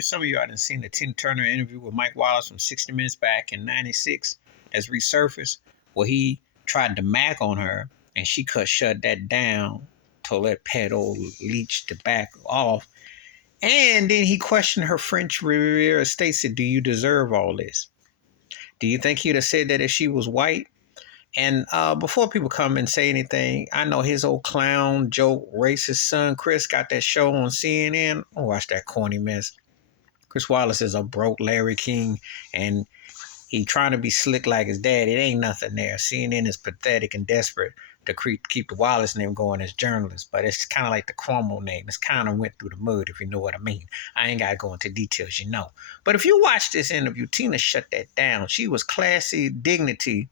some of you hadn't seen the Tina Turner interview with Mike Wallace from 60 Minutes back in '96 as resurfaced, where he tried to mac on her and she shut that down to let pedal leach the back off. And then he questioned her French Riviera Stacy, do you deserve all this? Do you think he'd have said that if she was white? And before people come and say anything, I know his old clown joke racist son Chris got that show on CNN. Oh, watch that corny mess. Chris Wallace is a broke Larry King, and he trying to be slick like his dad. It ain't nothing there. CNN is pathetic and desperate to keep the Wallace name going as journalist, but it's kind of like the Cuomo name. It's kind of went through the mud, if you know what I mean. I ain't got to go into details, you know. But if you watch this interview, Tina shut that down. She was classy, dignity,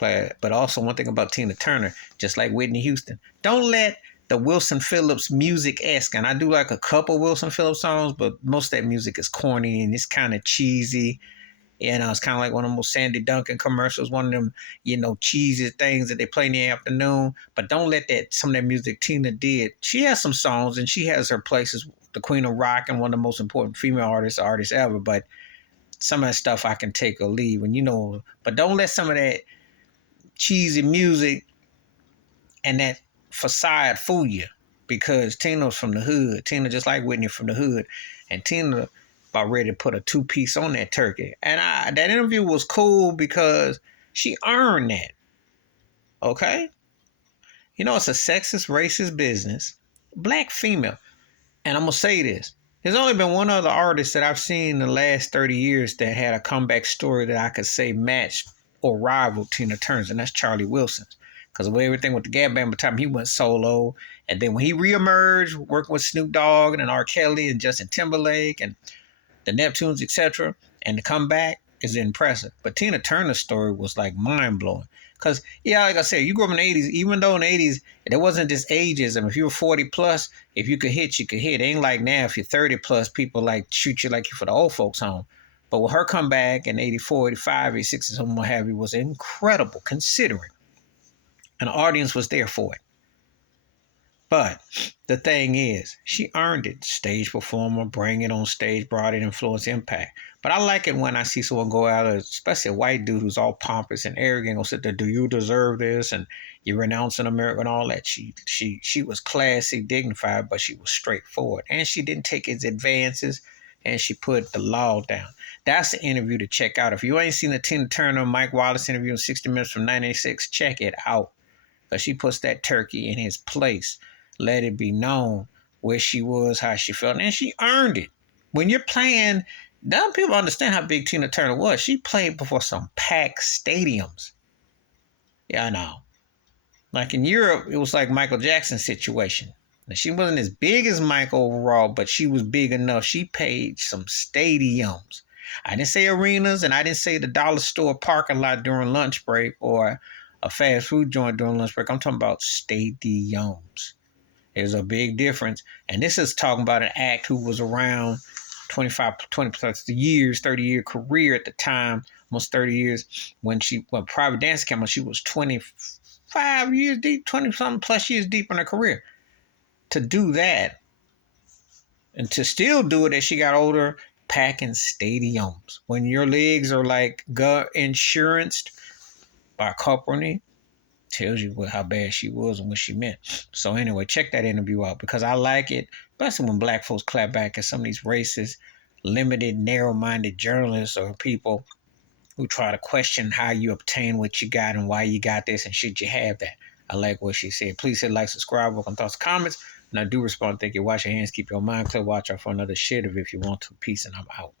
but also one thing about Tina Turner, just like Whitney Houston, don't let the Wilson Phillips music-esque, and I do like a couple Wilson Phillips songs, but most of that music is corny and it's kind of cheesy. You know, it's kind of like one of those Sandy Duncan commercials, one of them, cheesy things that they play in the afternoon. But don't let some of that music Tina did. She has some songs and she has her places, the Queen of Rock and one of the most important female artists ever. But some of that stuff I can take or leave, and but don't let some of that cheesy music and that facade fool you, because Tina's from the hood. Tina just like Whitney from the hood, and Tina about ready to put a 2-piece on that turkey. And that interview was cool because she earned that. Okay? It's a sexist, racist business. Black female. And I'm going to say this. There's only been one other artist that I've seen in the last 30 years that had a comeback story that I could say matched or rivaled Tina Turner's, and that's Charlie Wilson. Because of everything with the Gap Band, by the time he went solo, and then when he reemerged, working with Snoop Dogg and R. Kelly and Justin Timberlake and the Neptunes, etc., and to come back is impressive. But Tina Turner's story was like mind-blowing. Because, like I said, you grew up in the 80s, even though in the 80s, there wasn't this ageism. If you were 40 plus, if you could hit, you could hit. It ain't like now, if you're 30 plus, people like shoot you like you for the old folks home. But with her comeback in 84, 85, 86, and something what have you was incredible, considering. And the audience was there for it. But the thing is, she earned it. Stage performer, bring it on stage, brought it, influence, impact. But I like it when I see someone go out, especially a white dude who's all pompous and arrogant, go sit there, do you deserve this? And you're renouncing America and all that. She was classy, dignified, but she was straightforward. And she didn't take his advances, and she put the law down. That's the interview to check out. If you ain't seen the Tina Turner, Mike Wallace interview in 60 Minutes from 1986, check it out. Because she puts that turkey in his place. Let it be known where she was, how she felt, and she earned it. When you're playing, dumb people understand how big Tina Turner was. She played before some packed stadiums. Yeah, I know. Like in Europe, it was like Michael Jackson's situation. Now, she wasn't as big as Mike overall, but she was big enough. She paid some stadiums. I didn't say arenas, and I didn't say the dollar store parking lot during lunch break or a fast food joint during lunch break. I'm talking about stadiums. There's a big difference. And this is talking about an act who was around 20 plus years, 30-year career at the time, almost 30 years. When Private Dancer came out, she was 25 years deep, 20-something plus years deep in her career. To do that, and to still do it as she got older, packing stadiums. When your legs are like insuranced by a company, tells you how bad she was and what she meant. So anyway, check that interview out because I like it, especially when black folks clap back at some of these racist, limited, narrow-minded journalists or people who try to question how you obtain what you got and why you got this and should you have that. I like what she said. Please hit like, subscribe, welcome thoughts, comments, and I do respond. Thank you. Wash your hands, keep your mind clear. Watch out for another shit if you want to. Peace, and I'm out.